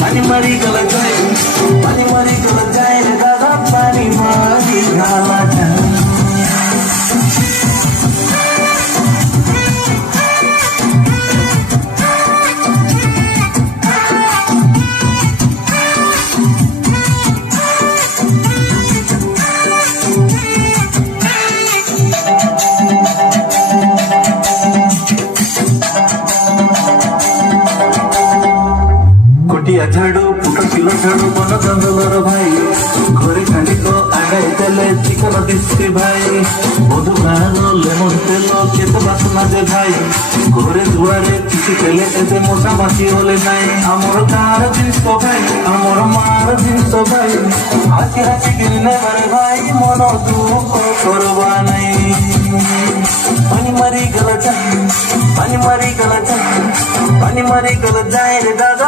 पाणी मारी गला जाय पाणी मारी गला जाय रे दादा पाणी मारी गला जाय कोटिया झाड़ू पुट किलो झाड़ू बन जंगलर भाई घरे खाली तो आगाई तेले चिकन दिसती भाई मधु गाँव लेमन तेल केत बासना जे भाई घरे दुआरे चिठी तेले एजे मशा मासी होले नाई आमर गाँर जिनिस तो भाई आमर मार जिनिस तो भाई हासी हासी गिरने मारे भाई मन दुख करबा नाई पानी मारी गला जाए पानी मारी गला जाए पानी मारी गला जाए रे दादा।